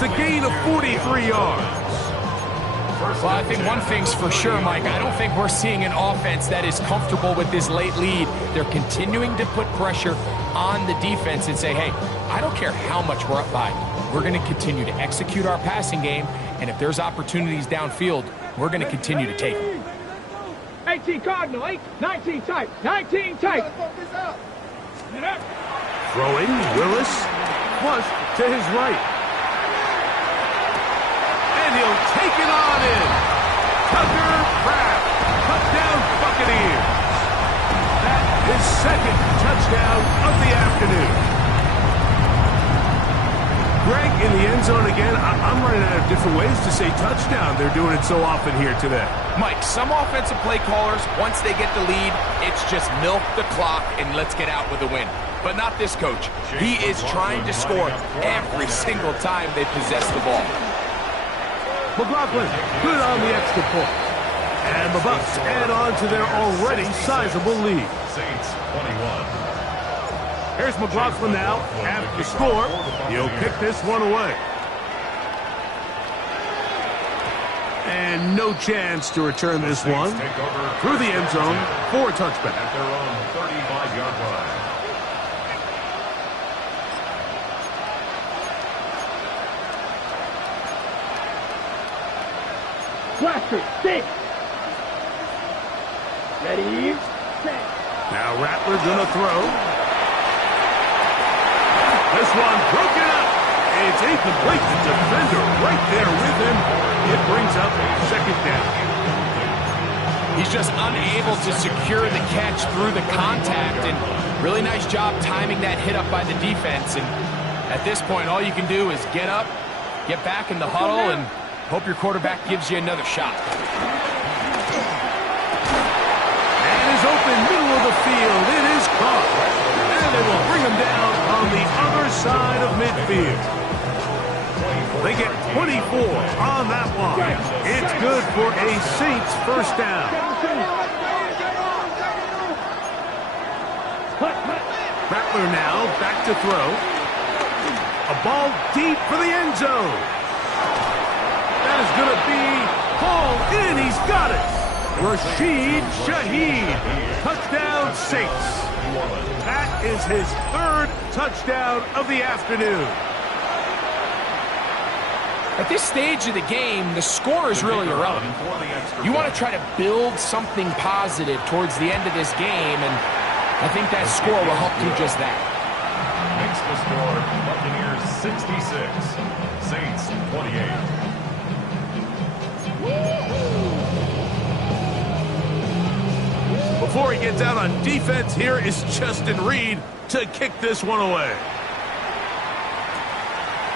It's a gain of 43 yards. Well, I think one thing's for sure, Mike. I don't think we're seeing an offense that is comfortable with this late lead. They're continuing to put pressure on the defense and say, hey, I don't care how much we're up by. We're going to continue to execute our passing game, and if there's opportunities downfield, we're going to continue to take them. 18 Cardinal, 19 tight, 19 tight. Throwing, Willis, flush to his right. And he'll take it on in. Tucker Kraft, touchdown Buccaneers. That is second touchdown of the afternoon. Greg, in the end zone again, I'm running out of different ways to say touchdown. They're doing it so often here today. Mike, some offensive play callers, once they get the lead, it's just milk the clock and let's get out with a win. But not this coach. He is trying to score every single time they possess the ball. McLaughlin, good on the extra point. And the Bucs add on to their already sizable lead. Saints 21. Here's McLaughlin now. After the score, he'll kick this one away. And no chance to return this one through the end zone for a touchback. At their own 35-yard line. Blaster, 6. Ready, set. Now Rattler gonna throw. This one broken up. It's incomplete. The defender right there with him. It brings up second down. He's just unable to secure the catch through the contact, and really nice job timing that hit up by the defense. And at this point, all you can do is get up, get back in the huddle, and hope your quarterback gives you another shot. And is open middle of the field. It is caught. And they will bring him down on the other side of midfield. They get 24 on that one. It's good for a Saints first down. Rattler now back to throw. A ball deep for the end zone. That is going to be hauled in. He's got it. Rashid Shaheed. Touchdown Saints. That is his third touchdown of the afternoon. At this stage of the game, the score is really irrelevant. You want to try to build something positive towards the end of this game, and I think that score will help do just that. Makes the score Buccaneers 66, Saints 28. Before he gets out on defense, here is Justin Reed to kick this one away.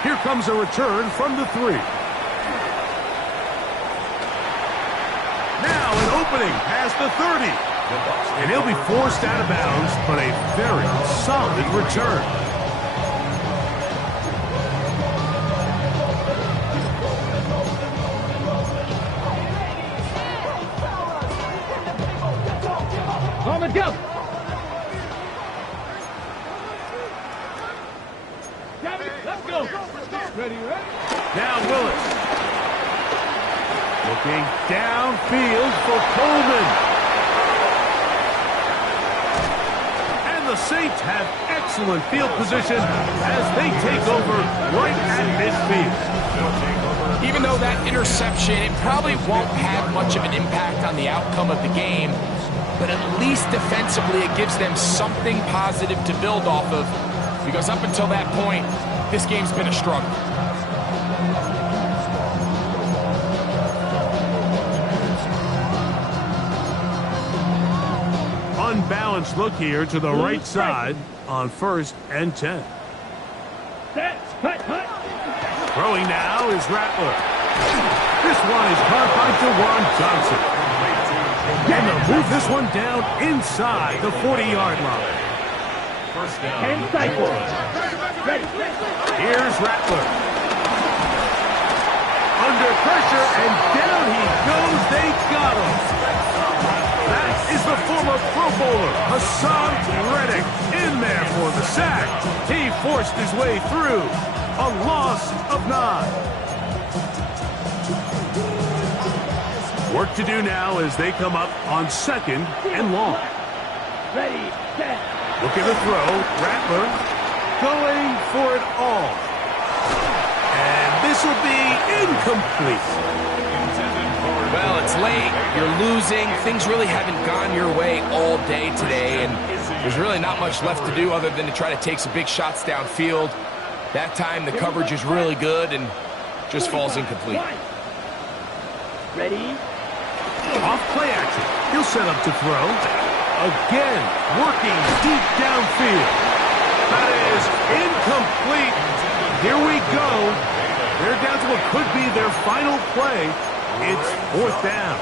Here comes a return from the 3. Now an opening past the 30. And he'll be forced out of bounds, but a very solid return. On the go. Let's go. Ready, ready? Now Willis. Looking downfield for Coleman. And the Saints have excellent field position as they take over right at midfield. Even though that interception, it probably won't have much of an impact on the outcome of the game, but at least defensively it gives them something positive to build off of because up until that point, this game's been a struggle. Unbalanced look here to the right side on 1st and 10. Throwing now is Rattler. This one is caught by DeJuan Johnson. And they'll move this one down inside the 40-yard line. First down. Here's Rattler. Under pressure, and down he goes. They got him. That is the former Pro Bowler, Hassan Reddick, in there for the sack. He forced his way through. A loss of 9. Work to do now as they come up on 2nd and long. Ready, set. Look at the throw. Rattler going for it all. And this will be incomplete. Well, it's late. You're losing. Things really haven't gone your way all day today, and there's really not much left to do other than to try to take some big shots downfield. That time, the coverage is really good and just falls incomplete. Ready? Off play action. He'll set up to throw. Again, working deep downfield. That is incomplete. Here we go. They're down to what could be their final play. It's 4th down.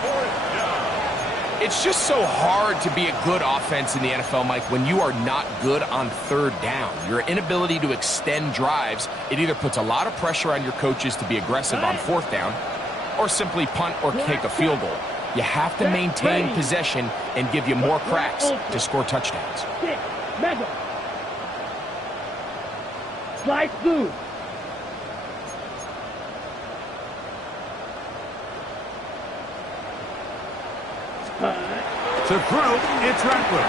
It's just so hard to be a good offense in the NFL, Mike, when you are not good on 3rd down. Your inability to extend drives, it either puts a lot of pressure on your coaches to be aggressive on 4th down or simply punt or kick a field goal. You have to maintain possession and give you more cracks to score touchdowns. Mega. Slide through. To throw, it's Rattler.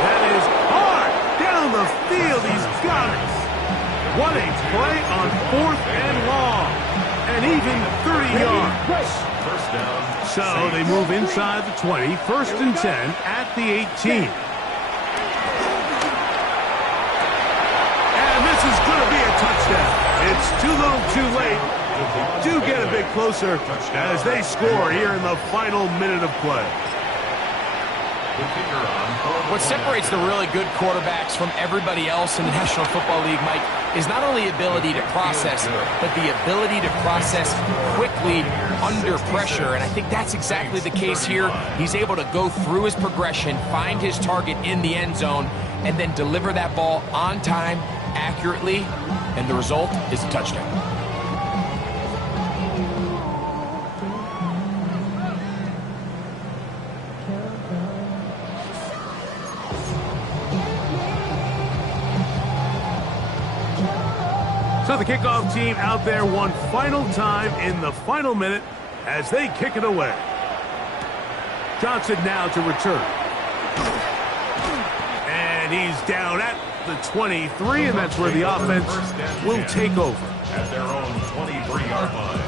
That is hard down the field. He's got it. What a play on 4th and long. And even 30 yards. First down. So they move inside the 20. 1st and 10 at the 18. And this is going to be a touchdown. It's too little too late. Do get a bit closer as they score here in the final minute of play. What separates the really good quarterbacks from everybody else in the National Football League, Mike, is not only ability to process, but the ability to process quickly under pressure. And I think that's exactly the case here. He's able to go through his progression, find his target in the end zone, and then deliver that ball on time, accurately, and the result is a touchdown. So the kickoff team out there one final time in the final minute as they kick it away. Johnson now to return. And he's down at the 23, and that's where the offense will take over. At their own 23-yard line.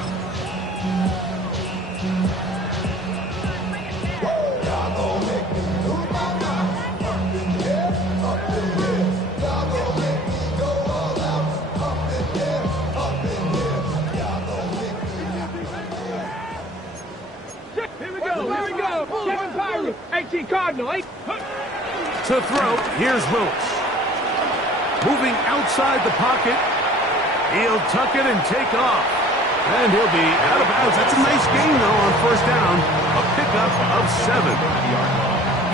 Here we go. 7 Pirates, 18 Cardinal. To throw, here's Willis. Moving outside the pocket. He'll tuck it and take off. And he'll be out of bounds. That's a nice gain, though, on 1st down. A pickup of 7.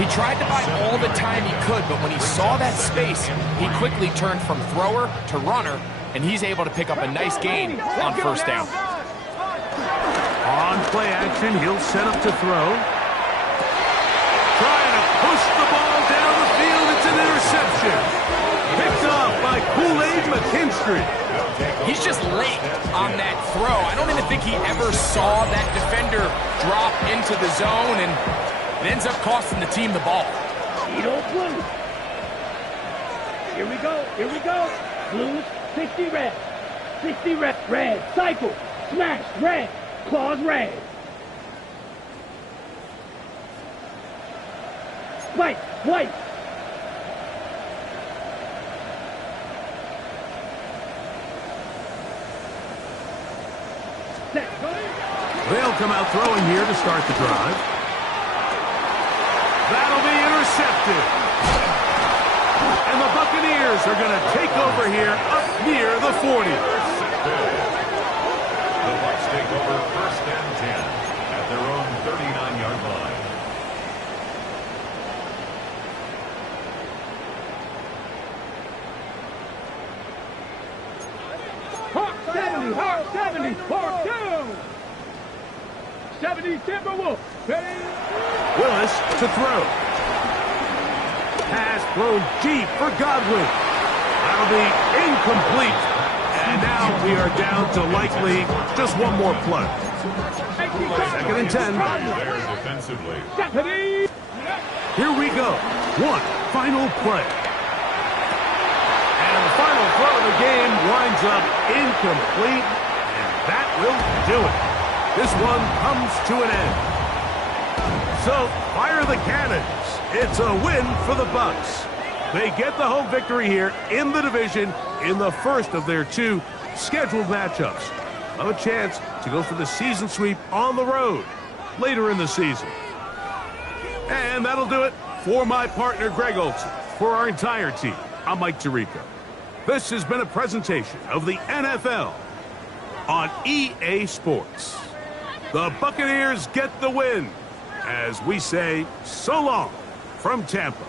He tried to buy all the time he could, but when he saw that space, he quickly turned from thrower to runner, and he's able to pick up a nice gain on 1st down. On play action, he'll set up to throw. Trying to push the ball down the field. It's an interception. Picked off by Kool-Aid McKinstry. He's just late on that throw. I don't even think he ever saw that defender drop into the zone, and it ends up costing the team the ball. Edo Blue. Here we go. Here we go. Blues, 60 red. 60 red. Red. Cycle. Smash. Red. Claws red. White. White. will come out throwing here to start the drive. That'll be intercepted. And the Buccaneers are going to take over here up near the 40. The Bucs take over 1st and 10 at their own 39-yard line. Hawk 70, Hawk 70, Hawk 2. 70 Timberwolves. Ready? Willis to throw. Pass thrown deep for Godwin. That'll be incomplete. And now we are down to likely just one more play. 2nd and 10. There defensively. Here we go. One final play. And the final throw of the game winds up incomplete. And that will do it. This one comes to an end. So, fire the cannons. It's a win for the Bucs. They get the home victory here in the division in the first of their 2 scheduled matchups. Have a chance to go for the season sweep on the road later in the season. And that'll do it for my partner, Greg Olson. For our entire team, I'm Mike Tirico. This has been a presentation of the NFL on EA Sports. The Buccaneers get the win as we say so long from Tampa.